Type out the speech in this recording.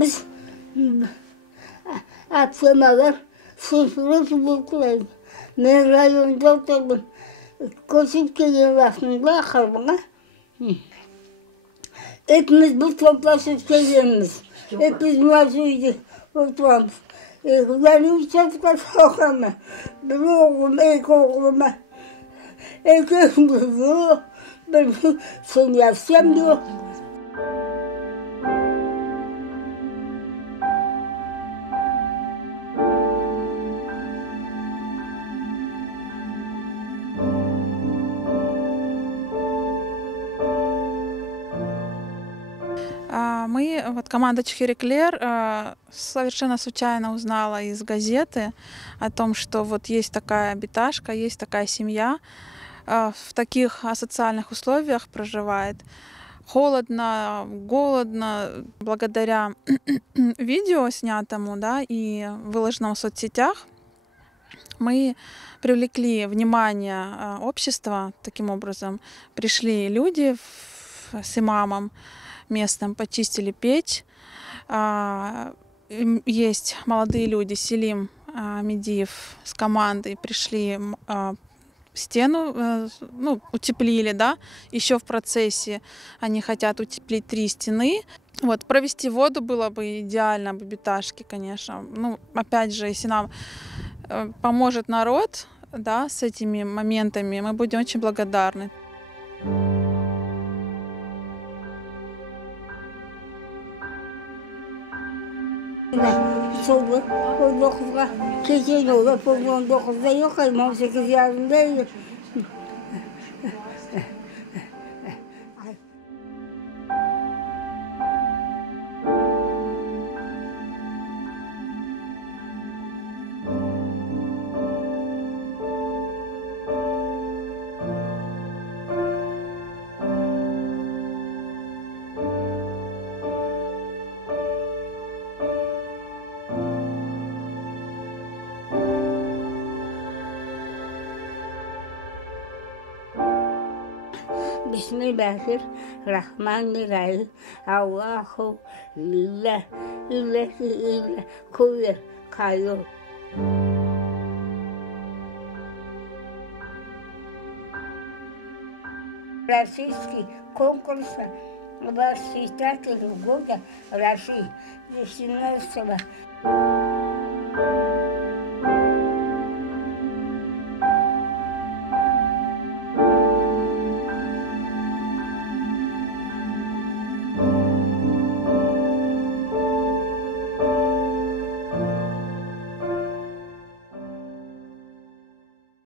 Biz atlamalar sıfırı buldular. Ben rayonda oturdum. Koşup geliyor aslında akılbına. Hepimiz bu toplaşıp geliyoruz. Hepimiz mazuydu. Oturmuş. Benim çocuklar sokama. Bir oğlum, ilk oğluma. İlk oğlum. Ben sen yapsam diyor. Мы, вот команда Чхиреклер, совершенно случайно узнала из газеты о том, что вот есть такая биташка, есть такая семья, в таких асоциальных условиях проживает. Холодно, голодно. Благодаря видео снятому, да, и выложенному в соцсетях мы привлекли внимание общества. Таким образом, пришли люди с имамом местным, почистили печь. Есть молодые люди, Селим Медиев с командой пришли, стену, ну, утеплили, да, еще в процессе они хотят утеплить 3 стены. Вот, провести воду было бы идеально, бибиташки, конечно. Ну, опять же, если нам поможет народ, да, с этими моментами, мы будем очень благодарны. Sonra 19'a keçen olup 19'da yok, 18 yaşındayım. Bismillahirrahmanirrahim. Allahu lillah ilahi illa kulli kayyum. Российский конкурс воспитателей года России 18-го.